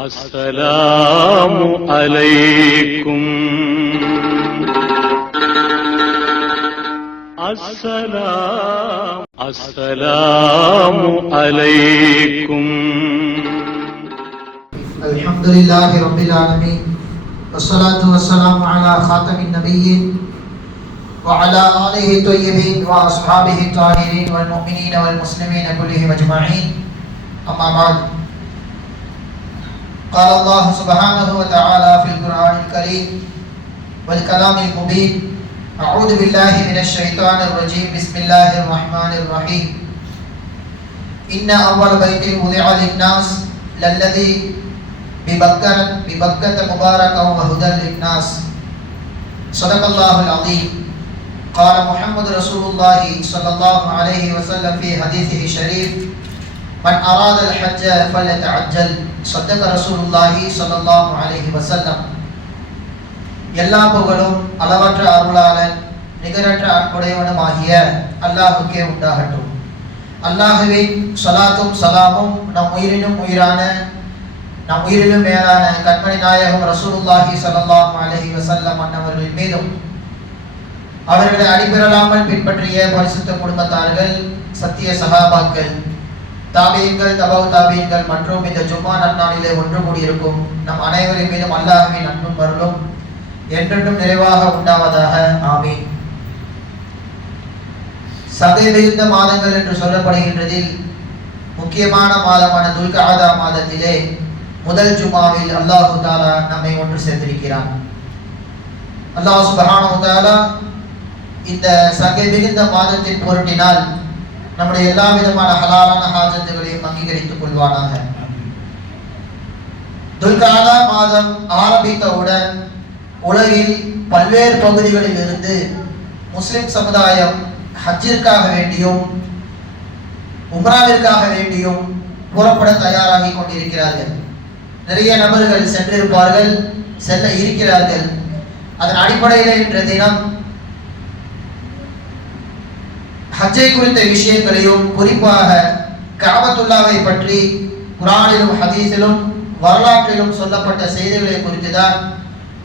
அஸ்ஸலாமு அலைக்கும். அஸ்ஸலாமு அலைக்கும். அல்ஹம்துலில்லாஹி ரப்பில் ஆலமீன். வஸ்ஸலாத்து வஸ்ஸலாமு அலா காத்தமின் நபிய்யீன் வ அலா ஆலிஹி தய்யிபீன் வ அஸ்ஹாபிஹி தாஹிரீன் வல் முஃமினீன வல் முஸ்லிமீன குல்லிஹிம் அஜ்மஈன். அம்மா பஅத். قال الله سبحانه وتعالى في القرآن الكريم والكلام المبين: أعوذ بالله من الشيطان الرجيم. بسم الله الرحمن الرحيم. إن أول بيت وضع للناس للذي ببكة مباركا وهدى للناس. صدق الله العظيم. قال محمد رسول الله صلى الله عليه وسلم في حديثه الشريف: من أراد الحج فليتعجل. صدق رسول الله صلى الله عليه وسلم. எல்லா புகழும் அளவற்ற அருளாளன் நிகரற்ற அன்புடையவனுமாகிய அல்லாஹுக்கே உண்டாகட்டும். அல்லாஹுவின் ஸலாத்தும் ஸலாமும் நம் உயிரினும் உயிரான நம் உயிரிலும் மேலான கண்மணி நாயகம் ரசூலுல்லாஹி ஸல்லல்லாஹு அலைஹி வஸல்லம் அன்னவர்கள் மீதும், அவர்களை அடிபெறலாமல் பின்பற்றிய பரிசுத்த குடும்பத்தார்கள், சத்திய சஹாபாக்கள், தாபீன்கள், தபவு தாபீன்கள் மற்றும் இந்த ஜும்மா நன்னாளிலே ஒன்று கூடியிருக்கும் நம் அனைவரின் மீதும் அல்லாஹ்வின் அன்பும் அருளும் என்றென்றும் நிறைவாக உண்டாவதாக. ஆமீன். சகை மிகுந்த மாதங்கள் என்று சொல்லப்படுகின்றதில் முக்கியமான மாதமான துல்கஅதா மாதத்திலே முதல் ஜும்மாவில் அல்லாஹு தஆலா நம்மை ஒன்று சேர்த்திருக்கிறான். அல்லாஹ் சுப்ஹானஹு வ தஆலா இந்த சகை மிகுந்த மாதத்தின் பொருட்டினால் நம்முடைய எல்லா விதமான ஹலாலான ஹாஜத்துகளையும் அங்கீகரித்துக் கொள்வானாக. துல்கஅதா மாதம் ஆரம்பித்தவுடன் உலகில் பல்வேறு பகுதிகளில் இருந்து முஸ்லிம் சமுதாயம் ஹஜ்ஜிற்காக வேண்டியும் உம்ராவிற்காக வேண்டியும் புறப்பட தயாராகி கொண்டிருக்கிறார்கள். நிறைய நபர்கள் சென்றிருப்பார்கள், செல்ல இருக்கிறார்கள். அதன் அடிப்படையில் இன்றைய தினம் ஹஜ்ஜை குறித்த விஷயங்களையும், குறிப்பாக கஅபத்துல்லாவை பற்றி குர்ஆனிலும் ஹதீஸிலும் வரலாற்றிலும் சொல்லப்பட்ட செய்திகளை குறித்து தான்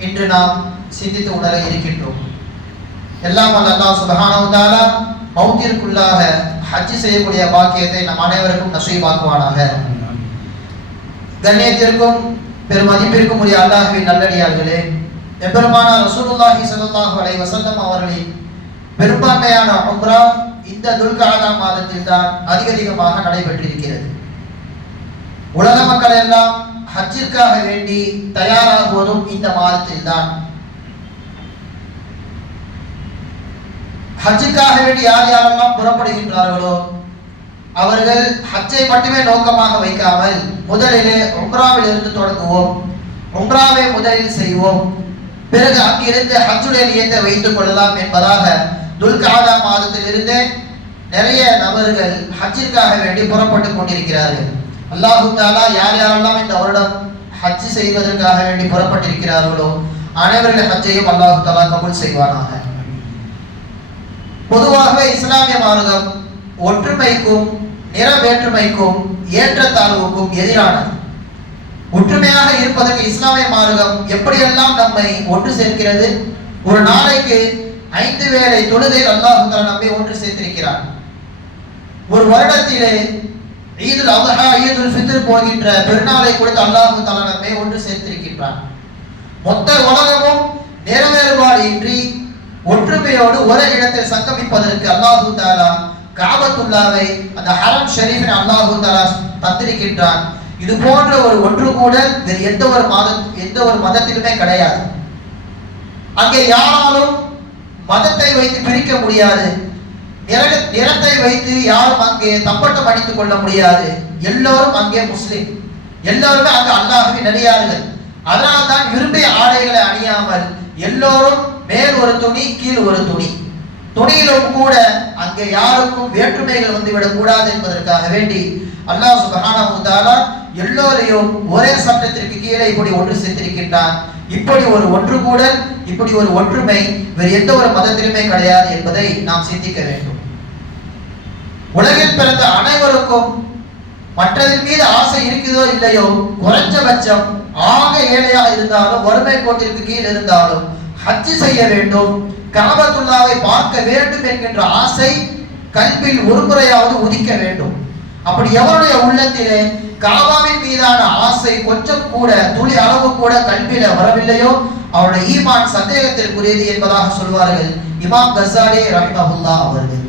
இன்று நாம் சிந்தித்து உணர இருக்கின்றோம். எல்லாம் வல்ல அல்லாஹ் சுப்ஹானஹு வ தஆலா மௌத்திற்குள்ளாக ஹஜ் செய்யக்கூடிய பாக்கியத்தை நம் அனைவருக்கும் நஸீபாக்குவானாக. கண்ணியத்திற்கும் பெருமதிப்பிற்கும் உரிய அல்லாஹ்வின் நல்லடியார்களே, எம்பெருமானார் ரசூலுல்லாஹி ஸல்லல்லாஹு அலைஹி வஸல்லம் அவர்களின் பெரும்பான்மையான உம்ரா இந்த துல்கஅதா மாதத்தில் தான் அதிகமாக நடைபெற்றிருக்கிறது. உலக மக்கள் எல்லாம் ஹஜ்ஜிற்காக வேண்டி தயாராகுவதும் இந்த மாதத்தில் தான். ஹஜ்ஜுக்காக வேண்டி யார் யாரெல்லாம் புறப்படுகின்றார்களோ அவர்கள் ஹஜ்ஜை மட்டுமே நோக்கமாக வைக்காமல் முதலிலே உம்ராவில் இருந்து தொடங்குவோம், உம்ராவை முதலில் செய்வோம், பிறகு அங்கிருந்து ஹஜ்ஜுடைய நியத்தை வைத்துக் கொள்ளலாம் என்பதாக துல்கஅதா மாதத்தில் இருந்து நிறைய நபர்கள் ஹஜ்ஜிற்காக வேண்டி புறப்பட்டு கொண்டிருக்கிறார்கள். அல்லாஹு தஆலா யார் யாரெல்லாம் இந்த வருடம் ஹஜ் செய்வதற்காக வேண்டி புறப்பட்டிருக்கிறார்களோ அனைவருடைய ஹஜ்ஜையும் அல்லாஹு தஆலா கபூல் செய்வானாக. பொதுவாகவே இஸ்லாமிய மார்க்கம் ஒற்றுமைக்கும் நிற வேற்றுமைக்கும் ஏற்றத்தாழ்வுக்கும் எதிரானது. ஒற்றுமையாக இருப்பதற்கு இஸ்லாமிய மார்க்கம் எப்படியெல்லாம் நம்மை ஒன்று சேர்க்கிறது. ஒரு நாளைக்கு 5 வேளை தொழுகையில் அல்லாஹ் தஆலா நம்மை ஒன்று சேர்த்திருக்கிறார். ஒரு வருடத்திலே ஈதுல் அத்ஹா, ஈதுல் ஃபித்ர் போகின்ற பெருநாளை கொடுத்து அல்லாஹ் தஆலா நம்மை ஒன்று சேர்த்திருக்கிறார். மொத்த உலகமும் நேர்வேறுபாடு இன்றி ஒற்றுமையோடு ஒரே இடத்தில் சங்கமிப்பதற்கு அல்லாஹ் தஆலா கஅபத்துல்லாவை, அந்த ஹரம் ஷரீஃபை அல்லாஹ் தஆலா தந்திருக்கின்றான். இது போன்ற ஒரு ஒன்று கூட வேறு எந்த ஒரு மதத்திலுமே கிடையாது. அங்கே யாராலும் மதத்தை வைத்து பிரிக்க முடியாது, நிறத்தை வைத்து யாரும் அங்கே தம்பட்டம் அடித்துக் கொள்ள முடியாது. எல்லோரும் அங்கே முஸ்லிம், எல்லோருமே அங்கே அல்லாஹ்வின் நடிகார்கள். அதனால் தான் விரும்பிய ஆடைகளை அணியாமல் எல்லோரும் மேல் ஒரு துணி, கீழ் ஒரு துணி, துணியிலும் கூட அங்கே யாருக்கும் வேற்றுமைகள் வந்துவிடக் கூடாது என்பதற்காக வேண்டி அல்லாஹ் சுப்ஹானஹு வ தஆலா எல்லோரையும் ஒரே சட்டத்திற்கு கீழே இப்படி ஒன்று சேர்த்திருக்கின்றான். இப்படி ஒரு ஒன்று கூட, இப்படி ஒரு ஒற்றுமை வேறு எந்த ஒரு மதத்திலுமே கிடையாது என்பதை நாம் சிந்திக்க வேண்டும். உலகில் பிறந்த அனைவருக்கும் மற்றதின் மீது ஆசை இருக்குதோ இல்லையோ, குறைஞ்சபட்சம் ஆக ஏழையாக இருந்தாலும் வறுமை கோட்டிற்கு கீழ் இருந்தாலும் ஹஜ் செய்ய வேண்டும், கஅபத்துல்லாவை பார்க்க வேண்டும் என்கின்ற ஆசை கல்வியில் ஒரு முறையாவது உதிக்க வேண்டும். அப்படி எவருடைய உள்ளத்திலே காபாவின் மீதான ஆசை கொஞ்சம் கூட துளி அளவு கூட கல்வியில வரவில்லையோ அவருடைய ஈமான் சந்தேகத்திற்குரியது என்பதாக சொல்வார்கள் இமாம் கஸாலி ரஹ்மஹுல்லாஹ் அவர்கள்.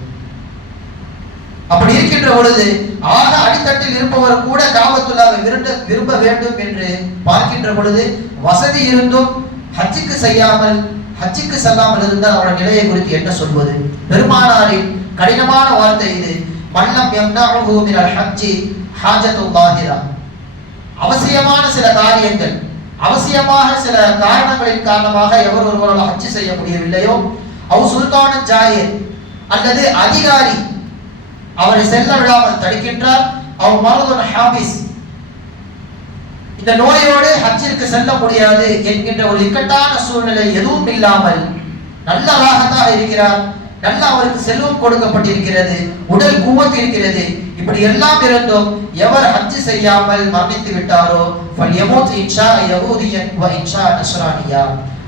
அப்படி இருக்கின்ற பொழுது ஆக அடித்தட்டில் இருப்பவர் கூட காபத்துல்லாவை விரும்ப வேண்டும் என்று பார்க்கின்ற பொழுது வசதி இருந்தும் ஹஜ்ஜுக்கு செல்லாமல் இருந்தால் அவருடைய நிலையை குறித்து என்ன சொல்வது? பெருமானாரின் கடினமான வார்த்தை இது. மல்லம் யம்னஉஹு மினல் ஹஜ்ஜி ஹாஜத்துல் லாஹிரா. அவசியமான சில காரியங்கள், அவசியமாக சில காரணங்களின் காரணமாக எவர் ஒருவரால் ஹஜ் செய்ய முடியவில்லையோ, அவ் சுல்தானன் ஜாயிர் அல்லது அதிகாரி அவரை செல்ல விடாமல் தடுக்கின்றார், அவ் மரதுன் ஹாபிஸ் இந்த நோயோடு ஹஜ்ஜிற்கு செல்ல முடியாது என்கின்ற ஒரு இக்கட்டான சூழ்நிலை எதுவும் இல்லாமல் நல்ல ராகத்தாக இருக்கிறார், நல்ல அவருக்கு செல்வம் கொடுக்கப்பட்டிருக்கிறது, உடல் குவத் இருக்கிறது, இப்படி எல்லாம் இருந்தும் எவர் ஹஜ் செய்யாமல் மரணித்து விட்டாரோ ஃபல்யமூத் இன்ஷா யஹூதியன் வ இன்ஷா நஸ்ரானியா,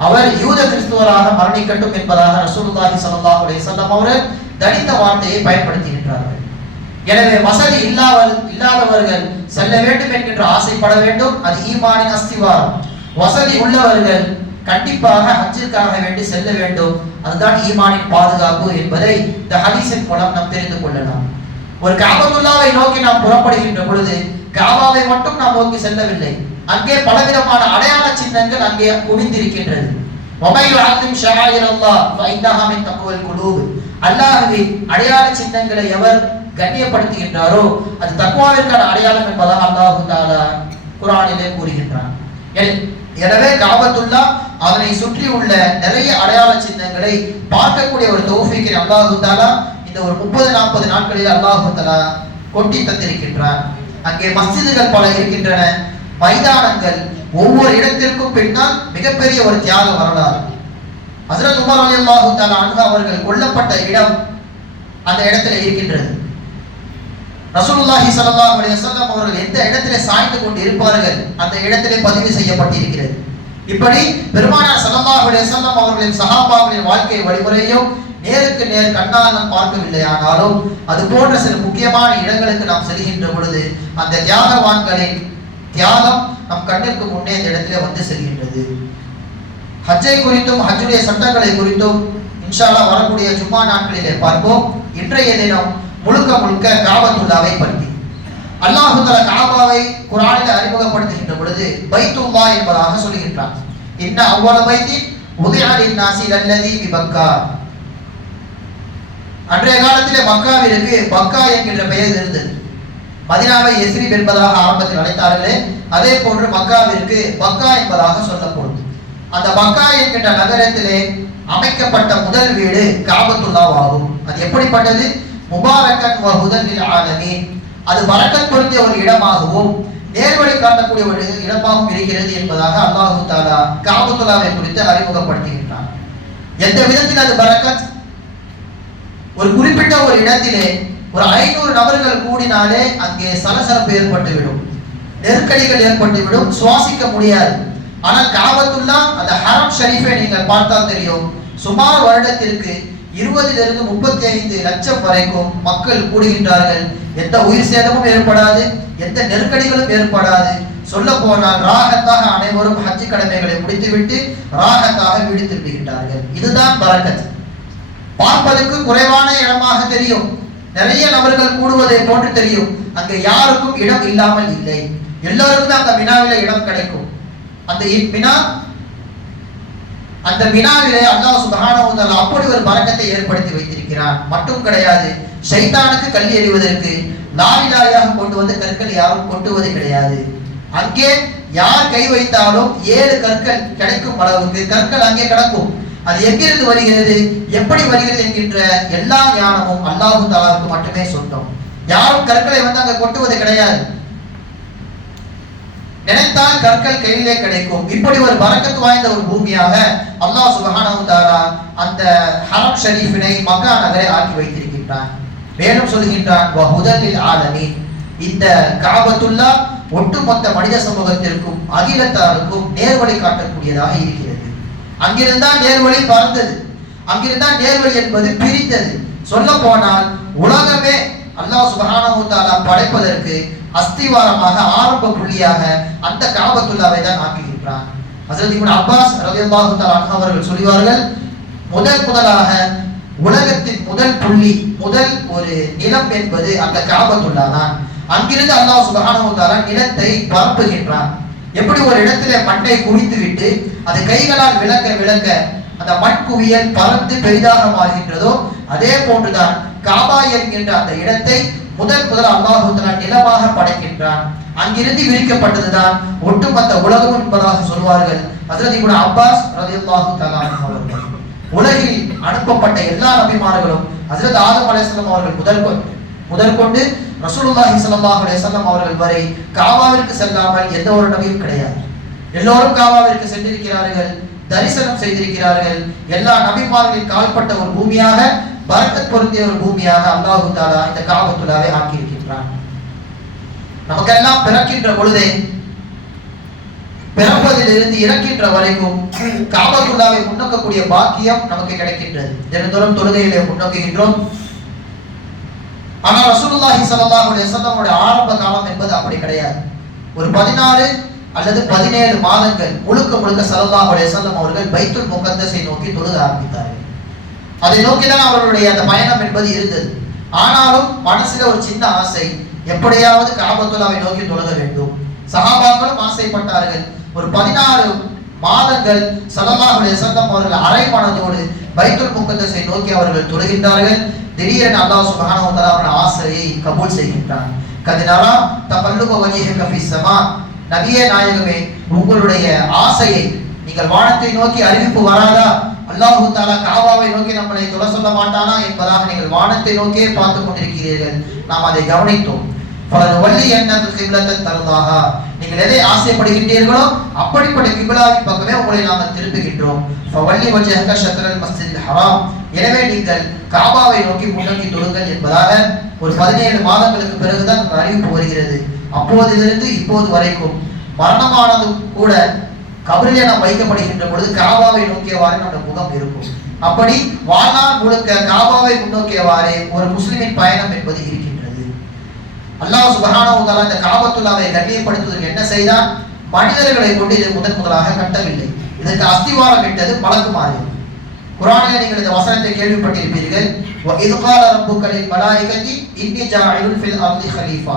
அவர் யூத கிறிஸ்துவராக மரணிக்கட்டும் என்பதாக ரசூலுல்லாஹி ஸல்லல்லாஹு அலைஹி வஸல்லம் அவர்கள் தனித்த வார்த்தையை பயன்படுத்துகின்றார்கள். எனவே வசதி இல்லாதவர்கள் செல்ல வேண்டும் என்கின்ற ஆசைப்பட வேண்டும், அது ஈமானின் அஸ்திவாரம். வசதி உள்ளவர்கள் கண்டிப்பாக ஹஜ்ஜிற்காக வேண்டி செல்ல வேண்டும், அதுதான் ஈமானின் பாதுகாப்பு என்பதை இந்த ஹதீஸின் மூலம் நாம் தெரிந்து கொள்ளலாம். ஒரு கஅபத்துல்லாவை நோக்கி நாம் புறப்படுகின்ற பொழுது காபாவை மட்டும் நாம் நோக்கி செல்லவில்லை, அங்கே பலவிதமான அடையாள சின்னங்கள் அங்கே குவிந்திருக்கின்றது. அல்லாஹ்வின் அடையாள சின்னங்களை எவர் கண்ணியப்படுத்துகின்றாரோ அது தக்வாவிற்கான அடையாளம் என்பதாக அல்லாஹ் தஆலா குர்ஆனிலே கூறுகின்றான். எனவே கஅபத்துல்லா அதனை சுற்றி உள்ள நிறைய அடையாள சின்னங்களை பார்க்கக்கூடிய ஒரு தௌஃபீக்கை அல்லாஹ் தஆலா இந்த ஒரு 30-40 நாட்களில் அல்லாஹ் தஆலா கொட்டி தந்திருக்கின்றான். அங்கே மஸ்ஜிதுகள் பல இருக்கின்றன, மைதானங்கள், ஒவ்வொரு இடத்திற்கும் பின்னால் மிகப்பெரிய ஒரு தியாக வரலாறு. ஹஜ்ரத் உமர் ரலியல்லாஹு தஆலா அன்ஹு அவர்கள் கொல்லப்பட்ட இடம் அந்த இடத்துல இருக்கின்றது. ரசூலுல்லாஹி ஸல்லல்லாஹு அலைஹி வஸல்லம் அவர்கள் எந்த இடத்திலே சாய்ந்து கொண்டு இருப்பார்கள் அந்த இடத்திலே பதிவு செய்யப்பட்டிருக்கிறது. இப்படி பெருமானார் ஸல்லல்லாஹு அலைஹி வஸல்லம் அவர்களின் சஹாபாக்களின் வாழ்க்கை வழிமுறையோ நேருக்கு நேர் கண்ணால் நாம் பார்க்கவில்லை, ஆனாலும் அது போன்ற சில முக்கியமான இடங்களுக்கு நாம் செல்கின்ற பொழுது அந்த தியாகவான்களின் தியாகம் நம் கண்ணிற்கு முன்னே இந்த இடத்திலே வந்து செல்கின்றது. ஹஜ்ஜை குறித்தும் ஹஜ்ஜுடைய சட்டங்களை குறித்தும் இன்ஷா அல்லாஹ் வரக்கூடிய ஜும்மா நாட்களிலே பார்ப்போம். இன்றைய தினம் முழுக்க முழுக்க கஅபத்துல்லாவை பற்றி அல்லாஹ் தஆலா கஅபாவை குர்ஆனில் அறிமுகப்படுத்துகின்ற பொழுது பைத்துல்லாஹ் என்பதாக சொல்கின்றான். இன்ன அவ்வள பைத்தின் உதிஅ லின்னாஸி லல்லதி பிபக்கா. அன்றைய காலத்திலே மக்காவிற்கு பக்கா என்கின்ற பெயர் இருந்தது. மதீனாவை யஸ்ரிப் என்பதாக ஆரம்பத்தில் அழைத்தார்களே, அதே போன்று மக்காவிற்கு பக்கா என்பதாக சொல்லப்படும். அந்த பக்கா என்கின்ற நகரத்திலே அமைக்கப்பட்ட முதல் வீடு கஅபத்துல்லாஹ் ஆகும். அது எப்படிப்பட்டது? முபாரக்கன் வ ஹுதன் லில் ஆலமீன். அது பரக்கத் பொருந்திய ஒரு இடமாகவும் நேர்வழி காட்டக்கூடிய ஒரு இடமாகவும் இருக்கிறது என்பதாக அல்லாஹ் தஆலா கஅபத்துல்லாவை குறித்து அறிமுகப்படுத்துகின்றான். எந்த விதத்தில் அது பரக்கத்? ஒரு குறிப்பிட்ட ஒரு இடத்திலே ஒரு 500 நபர்கள் கூடினாலே அங்கே சலசலப்பு ஏற்பட்டுவிடும், நெருக்கடிகள் ஏற்பட்டுவிடும், சுவாசிக்க முடியாது. ஆனால் கஅபத்துல்லாஹ் அந்த ஹரம் ஷரீஃபை நீங்கள் பார்த்தால் தெரியும், சுமார் வருடத்திற்கு 20 to 35 லட்சம் வரைக்கும் மக்கள் கூடுகின்றார்கள். எந்த உயிர் சேதமும் ஏற்படாது, எந்த நெருக்கடிகளும் ஏற்படாது. சொல்ல போனால் ராகத்தாக அனைவரும் ஹஜ் கடமைகளை முடித்துவிட்டு ராகத்தாக வீடு திரும்புகின்றார்கள். இதுதான் பரக்கத். பார்ப்பதற்கு குறைவான இடமாக தெரியும், நிறைய நபர்கள் கூடுவதை போன்று தெரியும். அங்க யாருக்கும் இடம் இல்லாமல் இல்லை, எல்லாருக்கும் அந்த மினாவில இடம் கிடைக்கும். அந்த மினாவிலே அல்லாஹ் சுப்ஹானஹு வ தஆலா அப்படி ஒரு பரக்கத்தை ஏற்படுத்தி வைத்திருக்கிறான். மட்டும் கிடையாது, ஷைத்தானுக்கு கல் எறிவதற்கு லாரி லாரியாக கொண்டு வந்து கற்கள் யாரும் கொட்டுவது கிடையாது. அங்கே யார் கை வைத்தாலும் 7 கற்கள் கிடைக்கும் அளவுக்கு கற்கள் அங்கே கிடக்கும். அது எங்கிருந்து வருகிறது, எப்படி வருகிறது என்கின்ற எல்லா ஞானமும் அல்லாஹ் தஆலாவுக்கு மட்டுமே சொந்தம். யாரும் கற்களை வந்து அங்க கொட்டுவது கிடையாது. நினைத்தால் கற்கள் கையிலே கிடைக்கும். இப்படி ஒரு பரக்கத் வாய்ந்த ஒரு பூமியாக அல்லாஹ் சுப்ஹானஹு வ தஆலா அந்த ஹரம் ஷரீஃபினை மக்கா நகரை ஆக்கி வைத்திருக்கின்றான். மேலும் சொல்கின்றான், வஹுதல் லில் ஆலமீன். இந்த காபத்துல்லா ஒட்டுமொத்த மனித சமூகத்திற்கும் அகிலத்தாருக்கும் நேர்வழி காட்டக்கூடியதாக இருக்கிறது. அங்கிருந்தான் நேர்வழி பறந்தது, அங்கிருந்தான் நேர்வழி என்பது பிரிந்தது. சொல்ல போனால் உலகமே அல்லாஹ் சுப்ஹானஹு வ தஆலா படைப்பதற்கு அஸ்திவாரமாக ஆரம்ப புள்ளியாக அந்த காபத்துல்லாவை தான் ஆக்குகின்றான். ஹஜ்ரத் இப்னு அப்பாஸ் ரலியல்லாஹு தஆலா அன்ஹு அவர்கள் சொல்வார்கள், முதலாக உலகத்தின் முதல் புள்ளி, முதல் ஒரு நிலம் என்பது அந்த காபத்துல்லா தான். அங்கிருந்து அல்லாஹ் சுப்ஹானஹு வ தஆலா நிலத்தை பரப்புகின்றான். எப்படி ஒரு இடத்திலே மண்ணை குவித்து விட்டு அது கைகளால் விளக்க அந்த மண் குவியல் பறந்து பெரிதாக மாறுகின்றதோ அதே போன்றுதான் காபா என்கின்ற அந்த இடத்தை முதல் அல்லாஹ் தஆலா நிலமாக படைக்கின்றான். அங்கிருந்து விரிக்கப்பட்டதுதான் ஒட்டுமொத்த உலகம் என்பதாக சொல்வார்கள் ஹஜ்ரத் இப்னு அப்பாஸ் ரலியல்லாஹு தஆலா அன்ஹு அவர்கள். உலகில் அனுப்பப்பட்ட எல்லா நபிமார்களும் ஹஜ்ரத் ஆதம் அலைஹிஸ்ஸலாம் அவர்கள் முதற்கொண்டு ரசூலுல்லாஹி ஸல்லல்லாஹு அலைஹி வஸல்லம் அவர்கள் வரை காபாவிற்கு செல்லாமல் எந்த ஒரு நபியும் கிடையாது. எல்லோரும் காபாவிற்கு சென்றிருக்கிறார்கள், தரிசனம் செய்திருக்கிறார்கள். எல்லா நபிமார்களின் கால்பட்ட ஒரு பூமியாக, பரக்கத் பொருந்திய ஒரு பூமியாக அல்லாஹ் தஆலா இந்த காபத்துல்லாவை ஆக்கி இருக்கின்றான். நமக்கெல்லாம் பிறக்கின்ற பொழுதே, பிறப்பதிலிருந்து இறக்கின்ற வரைக்கும் காபத்துல்லாவை முன்னோக்கக்கூடிய பாக்கியம் நமக்கு கிடைக்கின்றது. தினந்தோறும் தொழுகையிலே முன்னோக்குகின்றோம். ஆனால் ரசூலுல்லாஹி ஸல்லல்லாஹு அலைஹி வஸல்லம் ஆரம்ப காலம் என்பது அப்படி கிடையாது. ஒரு 16 அல்லது 17 மாதங்கள் முழுக்க ஸல்லல்லாஹு அலைஹி வஸல்லம் அவர்கள் பைத்துல் முகத்தஸை நோக்கி தொழுக ஆரம்பித்தார்கள். அதை நோக்கிதான் அவர்களுடைய அந்த பயணம் என்பது இருந்தது. ஆனாலும் மனசுல ஒரு சின்ன ஆசை, எப்படியாவது காபத்துல்லாவை நோக்கி தொழுக வேண்டும். சஹாபாக்களும் ஆசைப்பட்டார்கள். ஒரு 16 மாதங்கள் ஸல்லல்லாஹு அலைஹி வஸல்லம் அவர்கள் அரை மனதோடு பைத்துல் முகத்தஸை நோக்கி அவர்கள் தொழுகின்றார்கள். திடீரென அல்லாஹ் சுப்ஹானஹு வ தஆலா அவருடைய ஆசையை கபூல் செய்கின்றான். கதினரா தகல்லுப வஜ்ஹிக ஃபிஸ் ஸமா, நபியே நாயகமே, உங்களுடைய ஆசையை நீங்கள் வானத்தை நோக்கி அறிவிப்பு வராதா? அல்லாஹ் தஆலா காபாவை நோக்கி நம்மளை தொழ சொல்ல மாட்டானா என்பதாக நீங்கள் வானத்தை நோக்கியே பார்த்து கொண்டிருக்கிறீர்கள். நாம் அதை கவனித்தோம். ஃபலவல்லி அன்னல் கிப்லத்தன் தர்தாஹா, நீங்கள் எதை ஆசைப்படுகின்றீர்களோ அப்படிப்பட்ட கிப்லாவின் பக்கமே உங்களை நாங்கள் திருப்புகின்றோம். ஃபவல்லி வஜ்ஹக ஷத்ரல் மஸ்ஜிதில் ஹராம், எனவே நீங்கள் காபாவை நோக்கி முன்னோக்கி தொழுங்கள் என்பதாக ஒரு 17 மாதங்களுக்கு பிறகுதான் அந்த அறிவிப்பு வருகிறது. அப்போதிலிருந்து இப்போது வரைக்கும் மரணமானதும் கூட கபரிலே நாம் வைக்கப்படுகின்ற பொழுது காபாவை நோக்கியவாறு நம்முடைய முகம் இருக்கும். அப்படி வாழ்நாள் முழுக்க காபாவை முன்னோக்கியவாறு ஒரு முஸ்லிமின் பயணம் என்பது இருக்கின்றது. அல்லாஹ் சுப்ஹானஹு வ தஆலா இந்த காபத்துல்லாவை கண்ணியப்படுத்துவதற்கு என்ன செய்தான்? மனிதர்களை கொண்டு இது முதலாக கட்டவில்லை. இதற்கு அஸ்திவாரம் இட்டது மலக்குமார்கள். குர்ஆனிலே நீங்கள் இந்த வசனத்தை கேள்விப்பட்டிருப்பீர்கள். வ இத் கால ரப்புக லில் மலாயிகதி இன்னி ஜாஇலுன் ஃபில் அர்தி கலீஃபா,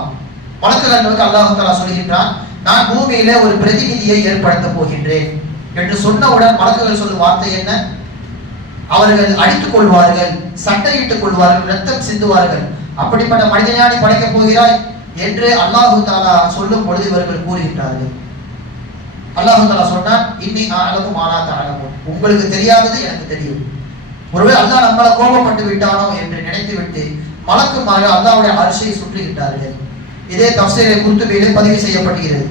மலக்குகளுக்கு அல்லாஹ் தஆலா சொல்கின்றான், நான் பூமியிலே ஒரு பிரதிநிதியை ஏற்படுத்த போகின்றேன் என்று சொன்னவுடன் மலக்குகள் சொல்லும் வார்த்தை என்ன? அவர்கள் அடித்துக் கொள்வார்கள், சண்டையிட்டுக் கொள்வார்கள், ரத்தம் சிந்துவார்கள். அப்படிப்பட்ட மனிதனாடி படைக்கப் போகிறாய் என்று அல்லாஹ் தஆலா சொல்லும் பொழுது இவர்கள் கூறுகின்றார்கள். அல்லாஹ் தஆலா சொன்னான், இன்னி அஅலமு மா லா தஅலமூன், உங்களுக்கு தெரியாதது எனக்கு தெரியும். ஒருவேளை அல்லாஹ் நம்மளை கோபப்பட்டு விட்டானோ என்று நினைத்துவிட்டு மலக்குமார்கள் அல்லாஹ்வுடைய அர்ஷை சுற்றுகின்றார்கள். இதே தஃசீர் குர்துபியிலே பதிவு செய்யப்படுகிறது.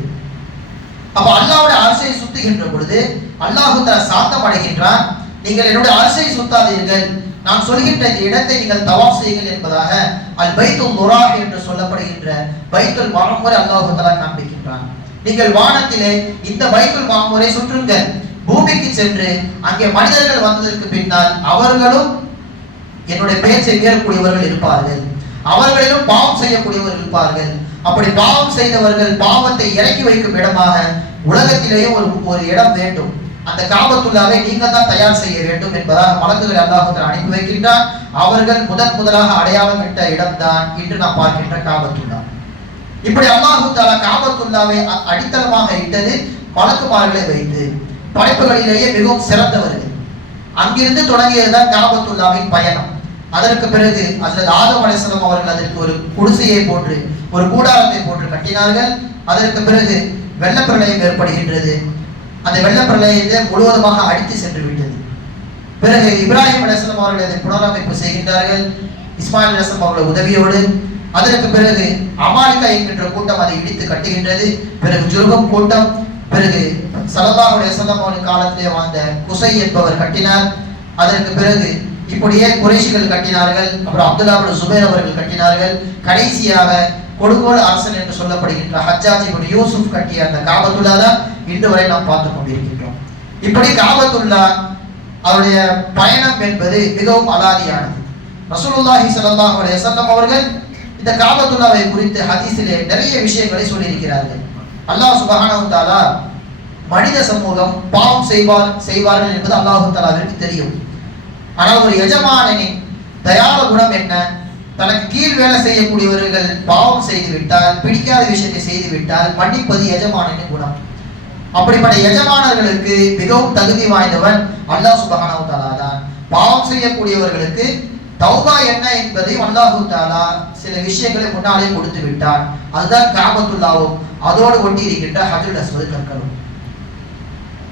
அப்ப அல்லாஹ்வுடைய அர்ஷை சுத்துகின்ற பொழுது அல்லாஹ் தஆலா சாந்தம் அடைகின்றான். நீங்கள் என்னுடைய அர்ஷை சுத்தாதீர்கள், நான் சொல்கின்ற இந்த இடத்தை நீங்கள் தவாஃப் செய்யுங்கள் என்பதாக அல் பைத்துல் முராஹ் என்று சொல்லப்படுகின்ற பைத்துல் மஅமூரை அல்லாஹ் தஆலா காண்பிக்கின்றான். நீங்கள் வானத்திலே இந்த பைத்துல் மஅமூரை சுற்றுங்கள். பூமிக்கு சென்று அங்கே மனிதர்கள் வந்ததற்கு பின்னால் அவர்களும் என்னுடைய பேச்சை மீறக்கூடியவர்கள் இருப்பார்கள், அவர்களிலும் பாவம் செய்யக்கூடியவர்கள் இருப்பார்கள். அப்படி பாவம் செய்தவர்கள் பாவத்தை இறக்கி வைக்கும் இடமாக உலகத்திலேயே ஒரு இடம் வேண்டும். அந்த காபத்துல்லாவை நீங்கள் தான் தயார் செய்ய வேண்டும் என்பதாக மலக்குகளை அல்லாஹ் தஆலா அனுப்பி வைக்கின்றான். அவர்கள் முதலாக அடையாளம் இட்ட இடம்தான் இன்று நாம் பார்க்கின்ற காபத்துல்லா. இப்படி அல்லாஹ் தஆலா காபத்துல்லாவை அடித்தளமாக இட்டது மலக்குமார்களை வைத்து. படைப்புகளிலேயே மிகவும் சிறந்தவர்கள். அங்கிருந்து தொடங்கியதுதான் காபத்துல்லாவின் பயணம். அதற்கு பிறகு ஹஜ்ரத் ஆதம் அலைஹிஸ்ஸலாம் அவர்கள் அதற்கு ஒரு குடிசையை போன்று, ஒரு கூடாரத்தை போன்று கட்டினார்கள். அதற்கு பிறகு வெள்ளப்பிரளயம் ஏற்படுகின்றது. அந்த வெள்ளப்பிரளயத்தை முழுவதுமாக அடித்து சென்று விட்டது. பிறகு இப்ராஹிம் அலைஹிஸ்ஸலாம் அவர்கள் அதை புனரமைப்பு செய்கின்றார்கள் இஸ்மாயில் அலைஹிஸ்ஸலாம் அவர்கள் உதவியோடு. அதற்கு பிறகு அமாலிகா என்கின்ற கூட்டம் அதை இடித்து கட்டுகின்றது. பிறகு ஜுர்ஹும் கூட்டம், பிறகு ஸல்லல்லாஹு அலைஹி வஸல்லம் அவர்கள் காலத்திலே வாழ்ந்த குஸை என்பவர் கட்டினார். அதற்கு பிறகு இப்படியே குறைஷிகள் கட்டினார்கள். அப்புறம் அப்துல்லா இப்னு சுபைர் அவர்கள் கட்டினார்கள். கடைசியாக கொடுங்கோல் அரசன் என்று சொல்லப்படுகின்ற ஹஜ்ஜாஜ் இப்னு யூசுப் கட்டிய அந்த காபத்துல்லா தான் இன்று வரை நாம் பார்த்து கொண்டிருக்கின்றோம். இப்படி காபத்துல்லா அவருடைய பயணம் என்பது மிகவும் அலாதியானது. ரசூலுல்லாஹி ஸல்லல்லாஹு அலைஹி வஸல்லம் அவர்கள் இந்த காபத்துல்லாவை குறித்து ஹதீஸிலே நிறைய விஷயங்களை சொல்லியிருக்கிறார்கள். அல்லாஹ் சுப்ஹானஹு வ தஆலா மனித சமூகம் பாவம் செய்வார்கள் என்பது அல்லாஹ் தஆலாவிற்கு தெரியும். ஆனால் ஒரு எஜமானனின் தயால குணம் என்ன? தனக்கு கீழ் வேலை செய்யக்கூடியவர்கள் பாவம் செய்து விட்டால், பிடிக்காத விஷயத்தை செய்து விட்டால் மன்னிப்பது எஜமானனின் குணம். அப்படிப்பட்ட எஜமானர்களுக்கு மிகவும் தகுதி வாய்ந்தவன் அல்லாஹ் சுப்ஹானஹு வ தஆலா தான். பாவம் செய்யக்கூடியவர்களுக்கு தௌபா என்ன என்பதை அல்லாஹ் தஆலா சில விஷயங்களை முன்னாலே கொடுத்து விட்டான். அதுதான் காபத்துல்லாவும் அதோடு ஒட்டி இருக்கின்ற ஹஜ்ருல் அஸ்வத் கற்களும்.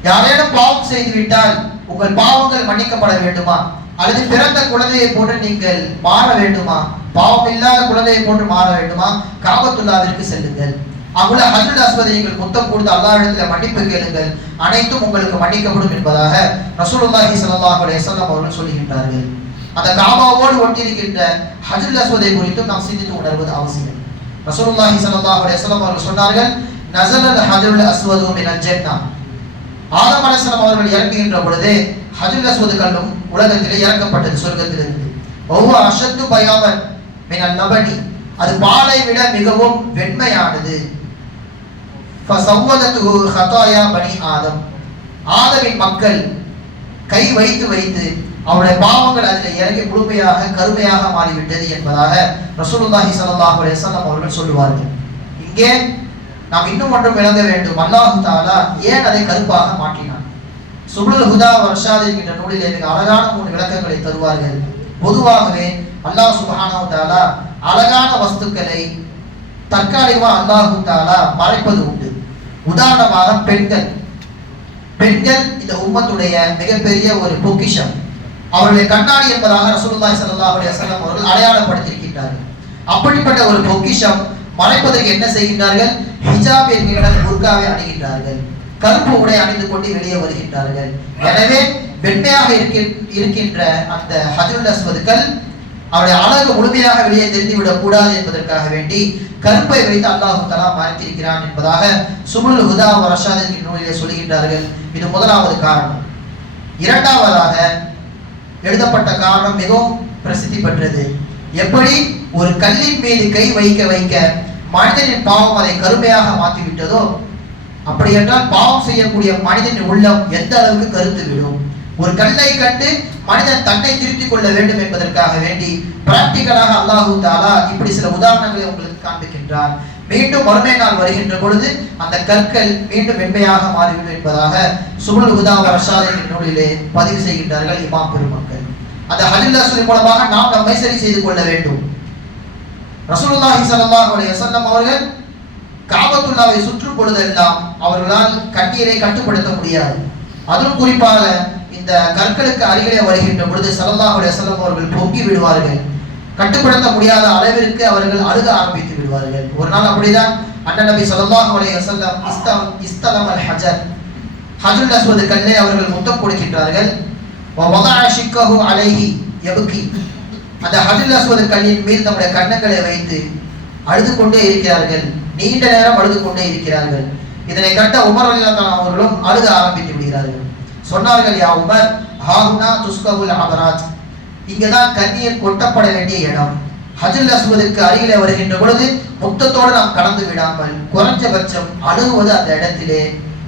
யாரேனும் பாவம் செய்து விட்டால் உங்கள் பாவங்கள் மன்னிக்கப்பட வேண்டுமா, அல்லது பிறந்த குழந்தையை போன்று நீங்கள் மாற வேண்டுமா, பாவம் இல்லாத குழந்தையை போன்று மாற வேண்டுமா, காபத்துல்லாவிற்கு செல்லுங்கள். அங்குள்ள ஹஜ்ருல் அஸ்வதை நீங்கள் முத்தம் கொடுத்து அல்லாஹ்விடத்தில் மன்னிப்பு கேளுங்கள், அனைத்தும் உங்களுக்கு மன்னிக்கப்படும் என்பதாக ரசூலுல்லாஹி ஸல்லல்லாஹு அலைஹி வஸல்லம் அவர்கள் சொல்லுகின்றார்கள். அந்த காபாவோடு ஒட்டியிருக்கின்ற ஹஜ்ருல் அஸ்வதை குறித்து நாம் சிந்தித்து உணர்வது அவசியம். ரசூலுல்லாஹி ஸல்லல்லாஹு அலைஹி வஸல்லம் அவர்கள் சொன்னார்கள், நஸலல் ஹஜ்ருல் அஸ்வது மினல் ஜன்னah. ஆதம் அலைஹிஸ்ஸலாம் அவர்கள் இறங்குகின்ற பொழுது ஹஜ்ருல் அஸ்வத் கல்லும் உலகத்திலே இறக்கப்பட்டது சொர்க்கத்திலிருந்து. வஹுவ அஷத்து பயாமன் மினல் லபனி. அது பாலை விட மிகவும் வெண்மையானது. ஃபஸவ்வததுஹு ஹதாயா பனி ஆதம். ஆதமின் மக்கள் கை வைத்து வைத்து அவருடைய பாவங்கள் அதில் இறங்கி முழுமையாக கருமையாக மாறிவிட்டது என்பதாக ரசூலுல்லாஹி ஸல்லல்லாஹு அலைஹி வஸல்லம் அவர்கள் சொல்லுவார்கள். இங்கே நாம் இன்னும் ஒன்றும் விளங்க வேண்டும். அல்லாஹ் தஆலா ஏன் அதை கருப்பாக மாற்றினான்? சுபுலுல் ஹுதா வ இர்ஷாத் என்கிற நூலிலே மிக அழகான 3 விளக்கங்களை தருவார்கள். பொதுவாகவே அல்லாஹ் சுப்ஹானஹு வ தஆலா அழகான வஸ்துக்களை தற்காலிகமாக அல்லாஹ் தஆலா மறைப்பது உண்டு. உதாரணமாக பெண்கள் இந்த உம்மத்துடைய மிகப்பெரிய ஒரு பொக்கிஷம். அவருடைய கண்ணாடி என்பதாக ரசூலுல்லாஹி ஸல்லல்லாஹு அலைஹி வஸல்லம் அவர்கள் அடையாளப்படுத்தியிருக்கிறார்கள். அப்படிப்பட்ட ஒரு பொக்கிஷம் மறைப்பதற்கு என்ன செய்கின்றார்கள்? ஹிஜாப் என்கிற புர்காவை அணிகின்றார்கள். கருப்பு உடை அணிந்து கொண்டு வெளியே வருகின்றார்கள். எனவே வெண்மையாக இருக்கின்ற அந்த ஹஜ்ருல் அஸ்வதுகள் அவருடைய அழகு முழுமையாக வெளியே தெரிந்துவிடக் கூடாது என்பதற்காக வேண்டி கருப்பை வைத்து அல்லாஹ் தஆலா மறைத்திருக்கிறான் என்பதாக சுபுலுல் ஹுதா வ இர்ஷாத் என்கிற நூலிலே சொல்கின்றார்கள். இது முதலாவது காரணம். இரண்டாவதாக எழுதப்பட்ட காரணம் மிகவும் பிரசித்தி பெற்றது. எப்படி ஒரு கல்லின் மீது கை வைக்க வைக்க மனிதனின் பாவம் அதை கருமையாக மாற்றிவிட்டதோ, அப்படி என்றால் பாவம் செய்யக்கூடிய மனிதனின் உள்ளம் எந்த அளவுக்கு கருத்து விடும். ஒரு கல்லை கண்டு மனிதன் தன்னை திருத்திக் கொள்ள வேண்டும் என்பதற்காக வேண்டி பிராக்டிகலாக அல்லாஹ் தஆலா இப்படி சில உதாரணங்களை உங்களுக்கு காண்பிக்கின்றார். மீண்டும் மறுமை நாள் வருகின்ற பொழுது அந்த கற்கள் மீண்டும் வெண்மையாக மாறிவிடும் என்பதாக சுபுலுல் ஹுதா வ இர்ஷாத் என்கிற நூலிலே பதிவு செய்கின்றார்கள் இமாம் பெருமக்கள். அந்த ஹஜ்ருல் அஸ்வத் மூலமாக நாம் நம்மை சரி செய்து கொள்ள வேண்டும். ரசூலுல்லாஹி ஸல்லல்லாஹு அலைஹி வஸல்லம் அவர்கள் காபத்துல்லாவை சுற்றும் பொழுதெல்லாம் அவர்களால் கண்ணீரை கட்டுப்படுத்த முடியாது. அதுவும் குறிப்பாக இந்த கற்களுக்கு அருகிலே வருகின்ற பொழுது ஸல்லல்லாஹு அலைஹி வஸல்லம் அவர்கள் பொங்கி விடுவார்கள். கட்டுப்படுத்த முடியாத அளவிற்கு அவர்கள் அழுக ஆரம்பித்து விடுவார்கள். ஒரு நாள் அப்படிதான் அண்ணன் நபி ஸல்லல்லாஹு அலைஹி வஸல்லம் இஸ்தலமல் ஹஜர், ஹஜ்ருல் அஸ்வத் கல்லை அவர்கள் முத்தம் கொடுக்கின்றார்கள். வவதஅ ஷிக்கஹு அலைஹி யப்கி. அந்த ஹஜ்ருல் அஸ்வத் கல்லின் மீது தம்முடைய கன்னங்களை வைத்து அழுது கொண்டே இருக்கிறார்கள். நீண்ட நேரம் அழுது கொண்டே இருக்கிறார்கள். இதனை கண்ட உமர் ரலியல்லாஹு அன்ஹு அவர்களும் அழுக ஆரம்பித்து விடுகிறார்கள். சொன்னார்கள், யா உமர், ஹாஹுனா துஸ்கவுல் அபராத். இங்கதான் கண்ணீர் கொட்டப்பட வேண்டிய இடம். ஹஜ்ருல் அஸ்வதுக்கு அருகிலே வருகின்ற பொழுது முத்தத்தோடு நாம் கடந்து விடாமல் குறைஞ்சபட்சம் அழுகுவது அந்த இடத்திலே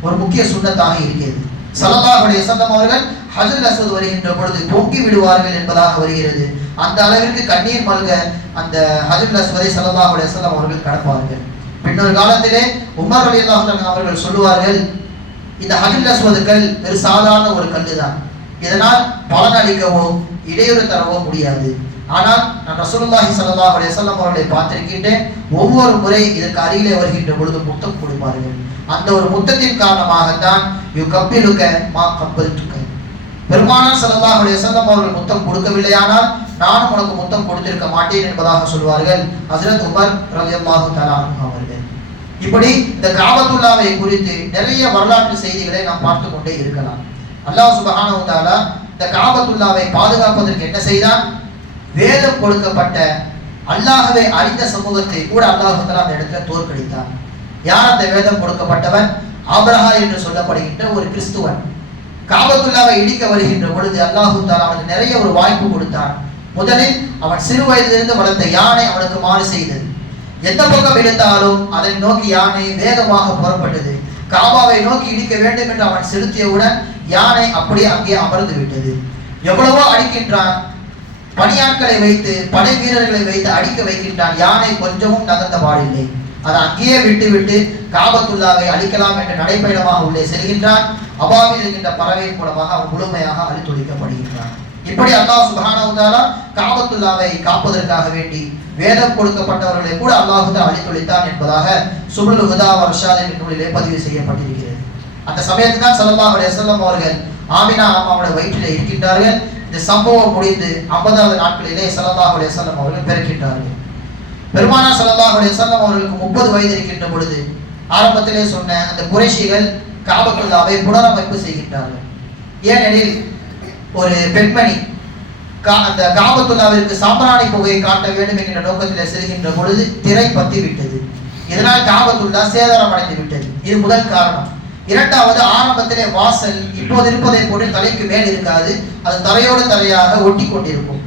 ஒரு முக்கிய சுன்னத்தாக இருக்கிறது. ஸல்லல்லாஹு அலைஹி வஸல்லம் அவர்கள் ஹஜ்ருல் அஸ்வத் வருகின்ற பொழுது பொங்கி விடுவார்கள் என்பதாக வருகிறது. அந்த அளவிற்கு கண்ணீர் மல்க அந்த ஹஜ்ருல் அஸ்வதை ஸல்லல்லாஹு அலைஹி வஸல்லம் அவர்கள் கடப்பார்கள். பின்னொரு காலத்திலே உமர் ரலியல்லாஹு அன்ஹு அவர்கள் சொல்லுவார்கள், இந்த ஹஜ்ருல் அஸ்வதுகள் ஒரு சாதாரண ஒரு கல்லு தான். இதனால் பலனளிக்கவோ இடையூறு தரவோ முடியாது. ஆனால் நான் ரசூலுல்லாஹி ஸல்லல்லாஹு அலைஹி வஸல்லம் அவர்களை பார்த்திருக்கின்றேன். ஒவ்வொரு முறை இதற்கு அருகிலே வருகின்ற பொழுது முத்தம் கொடுப்பார்கள். அந்த ஒரு முத்தத்தின் காரணமாகத்தான் யுகப்பிலுக மா கப்பல்துக. பெருமானார் ஸல்லல்லாஹு அலைஹி வஸல்லம் அவர்கள் முத்தம் கொடுக்கவில்லையானால் நானும் உனக்கு முத்தம் கொடுத்திருக்க மாட்டேன் என்பதாக சொல்வார்கள் ஹஜ்ரத் உமர் ரலியல்லாஹு தஆலா அன்ஹு அவர்கள். இப்படி இந்த காபத்துல்லாவை குறித்து நிறைய வரலாற்று செய்திகளை நாம் பார்த்து கொண்டே இருக்கலாம். அல்லாஹ் சுப்ஹானஹு வ தஆலா இந்த காபத்துல்லாவை பாதுகாப்பதற்கு என்ன செய்தான்? வேதம் கொடுக்கப்பட்ட அல்லாஹ்வை அறிந்த சமூகத்தை கூட அல்லாஹ் தஆலா அந்த இடத்துல தோற்கடித்தான். யார் அந்த வேதம் கொடுக்கப்பட்டவன்? ஆபிரஹா என்று சொல்லப்படுகின்ற ஒரு கிறிஸ்துவன். காபத்துல்லாவை இடிக்க வருகின்ற பொழுது அல்லாஹ் தஆலா அவனுக்கு நிறைய ஒரு வாய்ப்பு கொடுத்தான். முதலில் அவன் சிறு வயதிலிருந்து வளர்த்த யானை அவனுக்கு மாறு செய்தது. எந்த பக்கம் எடுத்தாலும் அதை நோக்கி யானை வேகமாக புறப்பட்டது. காபாவை நோக்கி இடிக்க வேண்டும் என்று அவன் செலுத்தியவுடன் யானை அப்படியே அங்கே அமர்ந்து விட்டது. எவ்வளவோ அடிக்கின்றான், பணியாட்களை வைத்து படை வீரர்களை வைத்து அடிக்க வைக்கின்றான். யானை கொஞ்சமும் நகர்ந்த பாடில்லை. அதை அங்கேயே விட்டு காபத்துல்லாவை அழிக்கலாம் என்ற நடைபயணமாக உள்ளே செல்கின்றான். அபாவில் இருக்கின்ற பறவை மூலமாக அவன் முழுமையாக அழித்தொழிக்கப்படுகின்றான். இப்படி அல்லாஹ் சுப்ஹானஹு வ தஆலா காபத்துல்லாவை காப்பதற்காக வேண்டி வேதம் கொடுக்கப்பட்டவர்களை கூட அல்லாஹ் தஆலா அழித்தொழித்தான் என்பதாக சுபுல் ஹுதா வ ரஷாத் என்ற நூலிலே பதிவு செய்யப்பட்டிருக்கிறது. அந்த சமயத்தில் தான் ஸல்லல்லாஹு அலைஹி வஸல்லம் அவர்கள் ஆமினா அம்மாவுடைய வயிற்றிலே இருக்கின்றார்கள். இந்த சம்பவம் முடிந்து 50வது நாட்களிலே ஸல்லல்லாஹு அலைஹி வஸல்லம் அவர்கள் பிறக்கின்றார்கள். பெருமானார் ஸல்லல்லாஹு அலைஹி வஸல்லம் அவர்களுக்கு 30 வயது இருக்கின்ற பொழுது ஆரம்பத்திலே சொன்ன அந்த குறைஷிகள் காபத்துல்லாவை புனரமைப்பு செய்கின்றார்கள். ஏனெனில் ஒரு பெண்மணி அந்த காபத்துல்லாவிற்கு சாம்பிராணி புகையை காட்ட வேண்டும் என்கிற நோக்கத்தில் செல்கின்ற பொழுது திரை பத்தி விட்டது. இதனால் காபத்துல்லா சேதாரம் அடைந்து விட்டது. இது முதல் காரணம். இரண்டாவது, ஆரம்பத்திலே வாசல் இப்போது இருப்பதை போன்று தலைக்கு மேல் இருக்காது. அது தரையோடு தரையாக ஒட்டி கொண்டிருக்கும்.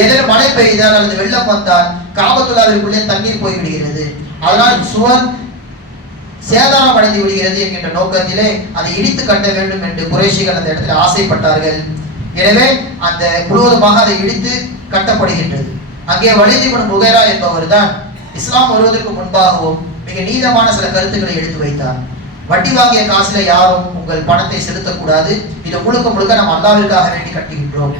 ஏதேனும் மழை பெய்தால் அல்லது வெள்ளம் வந்தால் காபத்துல்லாவிற்குள்ளே தண்ணீர் போய்விடுகிறது. அதனால் சுவர் சேதாரம் அடைந்து விடுகிறது என்கின்ற நோக்கத்திலே அதை இடித்து கட்ட வேண்டும் என்று குறைஷிகள் அந்த இடத்துல ஆசைப்பட்டார்கள். எனவே அந்த முழுவதுமாக அதை இடித்து கட்டப்படுகின்றது. அங்கே வலீத் இப்னு முகைரா என்பவர் தான் இஸ்லாம் வருவதற்கு முன்பாகவும் மிக நீதமான சில கருத்துக்களை எடுத்து வைத்தார். வட்டி வாங்கிய காசுல யாரும் உங்கள் பணத்தை செலுத்தக்கூடாது. இதை முழுக்க முழுக்க நம்ம அல்லாஹ்விற்காக வேண்டி கட்டுகின்றோம்.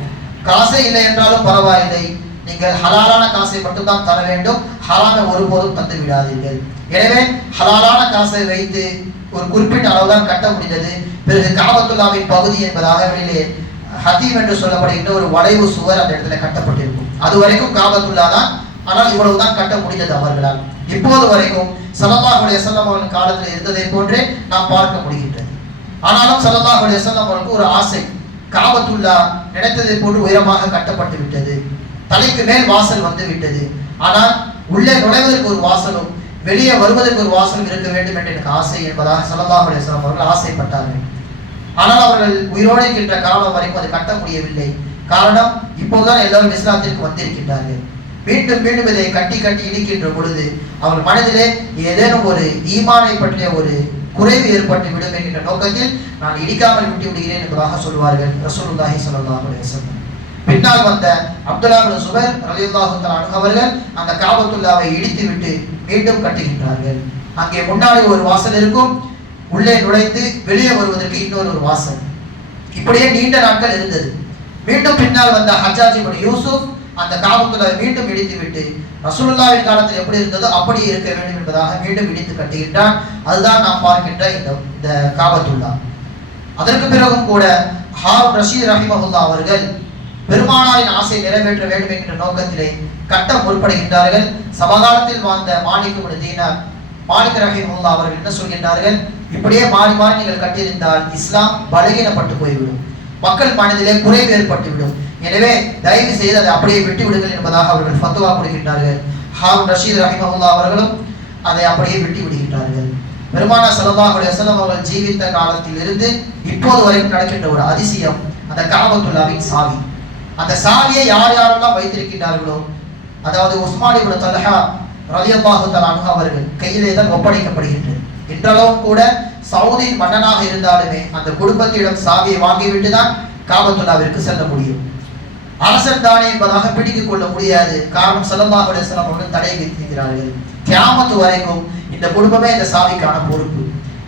காசே இல்லை என்றாலும் பரவாயில்லை, நீங்கள் ஹலாலான காசை மட்டும்தான் தர வேண்டும், ஹராமை ஒருபோதும் தந்து விடாதீர்கள். எனவே ஹலாலான காசை வைத்து ஒரு குறிப்பிட்ட அளவுதான் கட்ட முடிந்தது. பிறகு காபத்துல்லாவின் பகுதி என்பதாக வெளியிலே ஹதீம் என்று சொல்லப்படுகின்ற ஒரு வளைவு சுவர் அந்த இடத்துல கட்டப்பட்டிருக்கும். அது வரைக்கும் காபத்துல்லா தான். ஆனால் இவ்வளவுதான் கட்ட முடிந்தது அவர்களால். இப்போது வரைக்கும் ஸல்லல்லாஹு அலைஹி வஸல்லம் அவர்கள் காலத்தில் இருந்ததை போன்றே நாம் பார்க்க முடிகின்றது. ஆனாலும் ஸல்லல்லாஹு அலைஹி வஸல்லம் அவர்களுக்கு ஒரு ஆசை, காபத்துல்லா நினைத்ததை போன்று உயரமாக கட்டப்பட்டு விட்டது, தலைக்கு மேல் வாசல் வந்து விட்டது. ஆனால் உள்ளே நுழைவதற்கு ஒரு வாசலும் வெளியே வருவதற்கு ஒரு வாசலும் இருக்க வேண்டும் என்று எனக்கு ஆசை என்பதாக ஸல்லல்லாஹு அலைஹி வஸல்லம் அவர்கள் ஆசைப்பட்டார்கள். ஆனால் அவர்கள் உயிரோடு இருக்கின்ற காலம் வரைக்கும் அதை கட்ட முடியவில்லை. காரணம், இப்போதுதான் எல்லாரும் இஸ்லாத்திற்கு வந்திருக்கின்றார்கள். மீண்டும் மீண்டும் இதை கட்டி இடிக்கின்ற பொழுது அவர்கள் மனதிலே ஏதேனும் ஒரு ஈமானை பற்றிய ஒரு குறைவு ஏற்பட்டு விடும் என்கின்ற நோக்கத்தில் நான் இடிக்காமல் விட்டு விடுகிறேன் என்பதாக சொல்வார்கள் ரசூலுல்லாஹி ஸல்லல்லாஹு அலைஹி வஸல்லம். பின்னால் வந்த அப்துல்லா இப்னு சுபைர் ரலியல்லாஹு தஆலா அன்ஹு அவர்கள் அந்த காபத்துல்லாவை இடித்து விட்டு மீண்டும் கட்டுகின்றார்கள். அங்கே முன்னாடி ஒரு வாசல் இருக்கும், உள்ளே நுழைந்து வெளியே வருவதற்கு இன்னொரு வாசல். இப்படியே நீண்ட நாட்கள் இருந்தது. மீண்டும் பின்னால் வந்த ஹஜ்ஜாஜ் இப்னு யூசுப் அந்த காபத்துல்லாவை மீண்டும் இடித்து விட்டு ரசூலுல்லாஹ்வின் காலத்தில் எப்படி இருந்ததோ அப்படி இருக்க வேண்டும் என்பதாக மீண்டும் இடித்து கட்டுகின்றான். அதுதான் நாம் பார்க்கின்ற இந்த காபத்துல்லா. அதற்கு பிறகும் கூட ஹாரூன் ரஷீத் ரஹிமஹுல்லாஹ் அவர்கள் பெருமானாரின் ஆசை நிறைவேற்ற வேண்டும் என்கிற நோக்கத்திலே கட்ட முற்படுகின்றார்கள். சமகாலத்தில் வாழ்ந்த மாலிக் இப்னு தீனார் மாலிக் ரஹிமஹுல்லாஹ் அவர்கள் என்ன சொல்கின்றார்கள், இப்படியே மாறி மாறி நீங்கள் கட்டியிருந்தால் இஸ்லாம் பலகீனப்பட்டு போய்விடும், மக்கள் மனதிலே குறைவு ஏற்பட்டுவிடும். எனவே தயவு செய்து அதை அப்படியே விட்டு விடுங்கள் என்பதாக அவர்கள் ஃபத்வா கொடுக்கின்றார்கள். ஹாரூன் ரஷீத் ரஹிமஹுல்லாஹ் அவர்களும் அதை அப்படியே விட்டு விடுகின்றார்கள். பெருமானார் ஸல்லல்லாஹு அலைஹி வஸல்லம் அவர்கள் ஜீவித்த காலத்தில் இருந்து இப்போது வரைக்கும் நடக்கின்ற ஒரு அதிசயம் அந்த காபத்துல்லாவின் சாவி. அந்த சாவியை யார் யாரெல்லாம் வைத்திருக்கின்றார்களோ, அதாவது உஸ்மான் இப்னு தல்ஹா ரலியல்லாஹு தஆலா அன்ஹு அவர்கள் கையிலே தான் ஒப்படைக்கப்படுகின்றது. இன்றளவும் கூட சவுதியின் மன்னனாக இருந்தாலுமே அந்த குடும்பத்திடம் சாவியை வாங்கிவிட்டு தான் காபத்துல்லாவிற்கு செல்ல முடியும். அரசன் தானே என்பதாக பிடித்துக் கொள்ள முடியாது. காரணம், ஸல்லல்லாஹு அலைஹி வஸல்லம் அவர்கள் தடை விதிக்கிறார்கள். கியாமத் வரைக்கும் இந்த குடும்பமே இந்த சாவிக்கான பொறுப்பு.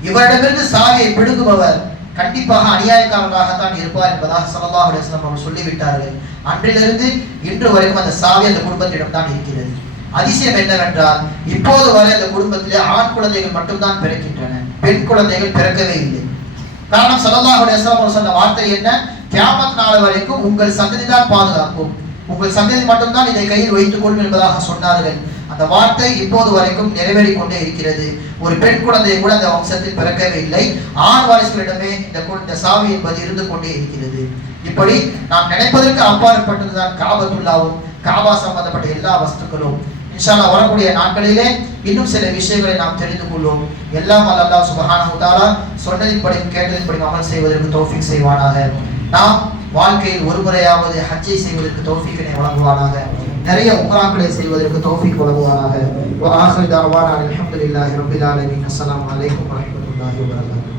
இவரிடமிருந்து சாவியை பிடுங்குபவர் கண்டிப்பாக அநியாயக்காரராகத்தான் இருப்பார் என்பதாக ஸல்லல்லாஹு அலைஹி வஸல்லம் அவர்கள் சொல்லிவிட்டார்கள். அன்றிலிருந்து இன்று வரைக்கும் அந்த சாவி அந்த குடும்பத்திடம் தான் இருக்கிறது. அதிசயம் என்னவென்றால், இப்போது வரை அந்த குடும்பத்திலே ஆண் குழந்தைகள் மட்டும்தான் பிறக்கின்றன, பெண் குழந்தைகள் பிறக்கவே இல்லை. காரணம், ஸல்லல்லாஹு அலைஹி வஸல்லம் அவர்கள் சொன்ன வார்த்தை என்ன, கியாமத் நாள் வரைக்கும் உங்கள் சந்ததி தான் பாதுகாக்கும், உங்கள் சந்ததி மட்டும்தான் இதை கையில் வைத்துக் கொள்ளும் என்பதாக சொன்னார்கள். அந்த வார்த்தை இப்போது வரைக்கும் நிறைவேறிக் கொண்டே இருக்கிறது. ஒரு பெண் குழந்தையை கூட அந்த வம்சத்தில் பிறக்கவே இல்லை. ஆண் வாரிசுகளிடமே இந்த சாவி என்பது இருந்து கொண்டே இருக்கிறது. இப்படி நாம் நினைப்பதற்கு அப்பாற்பட்டதுதான் காபத்துல்லாவும் காபா சம்பந்தப்பட்ட எல்லா வஸ்துக்களும். இன்ஷா அல்லாஹ் வரக்கூடிய நாட்களிலே இன்னும் சில விஷயங்களை நாம் தெரிந்து கொள்வோம். எல்லாம் அல்லாஹ் சுப்ஹானஹு வ தஆலா சொன்னதின்படி கேட்டதின்படி அமல் செய்வதற்கு தௌஃபீக் செய்வானாக. நாம் வாழ்க்கையில் ஒரு முறையாவது ஹஜ்ஜை செய்வதற்கு தௌஃபீக்கினை வழங்குவானாக. நிறைய உம்ராக்களை செய்வதற்கு தௌஃபீக் வழங்குவானாக. வ ஆகிரு தஅவானா அல்ஹம்துலில்லாஹி ரப்பில் ஆலமீன். அஸ்ஸலாமு அலைக்கும் வ ரஹ்மத்துல்லாஹி வ பரகாத்துஹு.